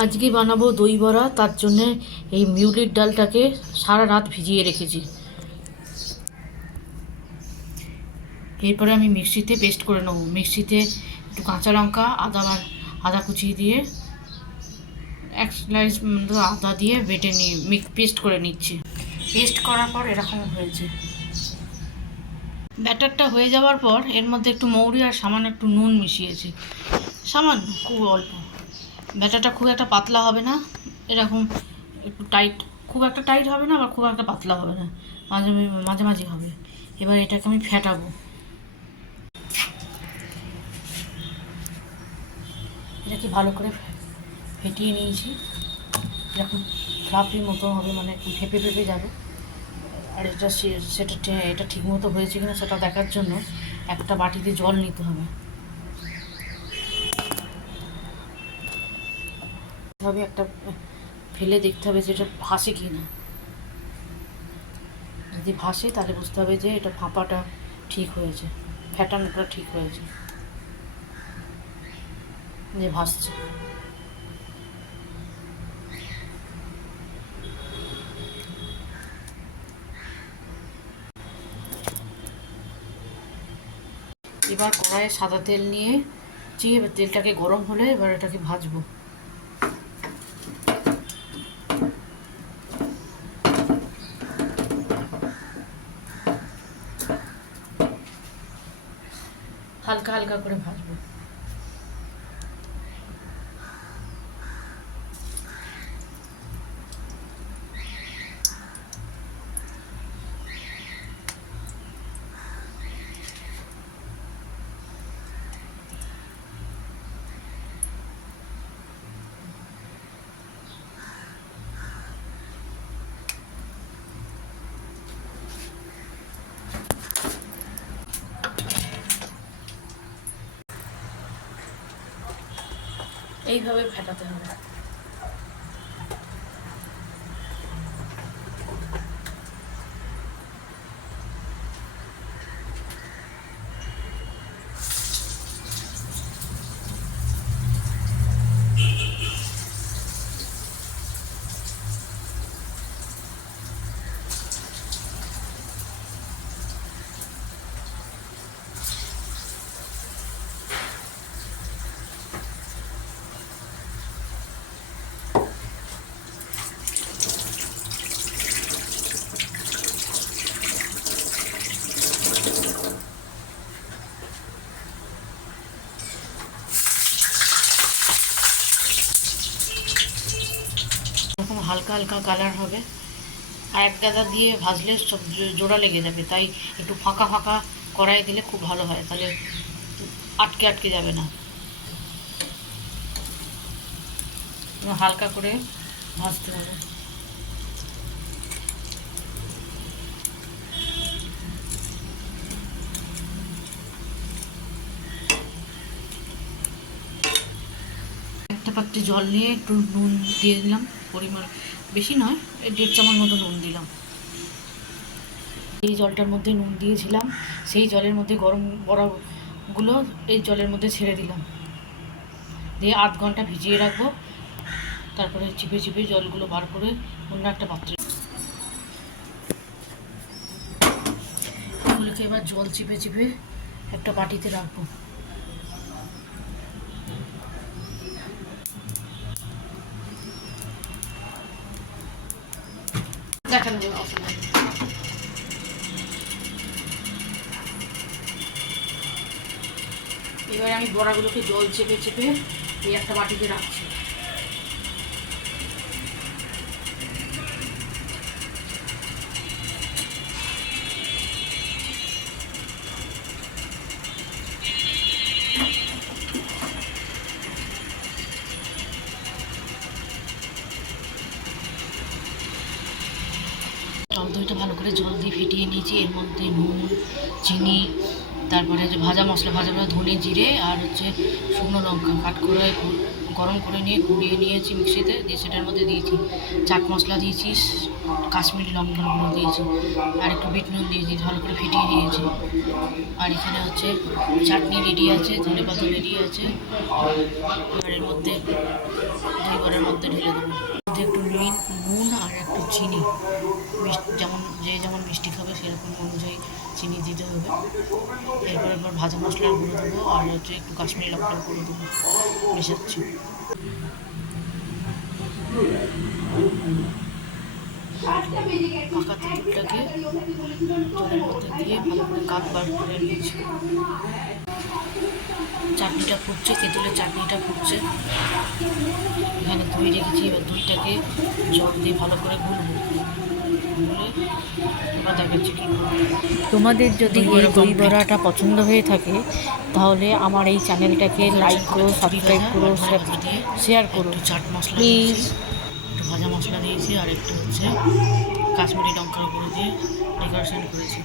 আজকে বানাবো দই বড়া। তার জন্যে এই মিউলির ডালটাকে সারা রাত ভিজিয়ে রেখেছি। এরপরে আমি মিক্সিতে পেস্ট করে নেব। মিক্সিতে একটু কাঁচা লঙ্কা, আদা কুচি দিয়ে এক স্লাইস আদা দিয়ে বেটে নিয়ে পেস্ট করে নিচ্ছি। পেস্ট করার পর এরকম হয়েছে। ব্যাটারটা হয়ে যাওয়ার পর এর মধ্যে একটু মৌরি আর সামান্য একটু নুন মিশিয়েছি, সামান্য, খুব অল্প। ব্যাটারটা খুব একটা পাতলা হবে না, এরকম একটু টাইট, খুব একটা টাইট হবে না আবার খুব একটা পাতলা হবে না, মাঝামাঝি হবে। এবার এটাকে আমি ফেটাবো। এটাকে ভালো করে ফেটিয়ে নিয়েছি। এরকম ফ্লাফি মতো হবে, মানে একটু ফেপে ফেপে যাবে। আর এটা ঠিক মতো হয়েছে কিনা সেটা দেখার জন্য একটা বাটিতে জল নিতে হবে। এভাবে একটা ফেলে দেখতে হবে যে এটা ভাসে কি না। যদি ভাসে তাহলে বুঝতে হবে যে এটা ফাঁপাটা ঠিক হয়েছে, ফ্যাটানোটা ঠিক হয়েছে, যে ভাসছে। এবার কড়াইয়ে সাদা তেল নিয়েছি, এবার তেলটাকে গরম হলে এবার এটাকে ভাজবো। হালকা হালকা করে ভাজবো। এইভাবে ফেটাতে হবে। এরকম হালকা হালকা কালার হবে। আর এক গাদা দিয়ে ভাজলে সব জোড়া লেগে যাবে, তাই একটু ফাঁকা ফাঁকা কড়াই দিলে খুব ভালো হয়, তাহলে আটকে আটকে যাবে না। হালকা করে ভাজতে হবে। একটা পাত্রে জল নিয়ে একটু নুন দিয়ে দিলাম, পরিমাণ বেশি নয়, 1.5 চামচ মতো নুন দিলাম। এই জলটার মধ্যে নুন দিয়েছিলাম, সেই জলের মধ্যে গরম বড়াগুলো এই জলের মধ্যে ছেড়ে দিলাম, দিয়ে 8 ঘন্টা ভিজিয়ে রাখবো। তারপরে চিপে চিপে জলগুলো বার করে অন্য একটা পাত্রে এগুলোকে এবার জল চিপে চিপে একটা বাটিতে রাখবো। দেখানো যাবে অসুবিধা নেই। এবার আমি বড়াগুলোকে জল চেপে চেপে এই একটা বাটিতে রাখছি। টক দইটা ভালো করে জল দিয়ে ফেটিয়ে নিয়েছি। এর মধ্যে নুন, চিনি, তারপরে হচ্ছে ভাজা মশলা ধনে জিরে আর হচ্ছে শুকনো লঙ্কা কাট করে গরম করে নিয়ে গুঁড়িয়ে নিয়েছি মিক্সিতে, দিয়ে সেটার মধ্যে দিয়েছি চাট মশলা, দিয়েছি কাশ্মীরি লঙ্কার গুঁড়ো দিয়েছি, আর একটু বিট নুন দিয়েছি, ভালো করে ফেটিয়ে নিয়েছি। আর এখানে হচ্ছে চাটনি রেডি আছে, ধনে পাতা রেডি আছে। আর এর মধ্যে দই বড়ার মধ্যে ঢেলে দেবো। মধ্যে একটু নুন আর একটু চিনি, যেমন যেমন মিষ্টি খাবে সেরকম অনুযায়ী চিনি দিতে হবে। এরপর ভাজা মশলার গুঁড়ো দেবো আর হচ্ছে একটু কাশ্মীরি লঙ্কার গুঁড়ো দেবো। মেশাচ্ছি। পাকা তেঁতুলটাকে জলের মধ্যে দিয়ে ভালো করে কাটবার করে নিয়েছি। চাটনিটা ফুটছে, তেঁতুলের চাটনিটা ফুটছে। এখানে দই রেখেছি, এবার দইটাকে জল দিয়ে ভালো করে গুলবো। গুলে এবার দেখাচ্ছি কী করবো। তোমাদের যদি এই দই বড়াটা পছন্দ হয়ে থাকে তাহলে আমার এই চ্যানেলটাকে লাইক করো, সাবস্ক্রাইব করো, শেয়ার করো একটু চাট মশলা প্লিজ। দিয়েছি, একটু ভাজা মশলা দিয়েছি আর একটু হচ্ছে কাশ্মীরি লঙ্কার গুঁড়ো দিয়ে ডেকোরেশন করেছি।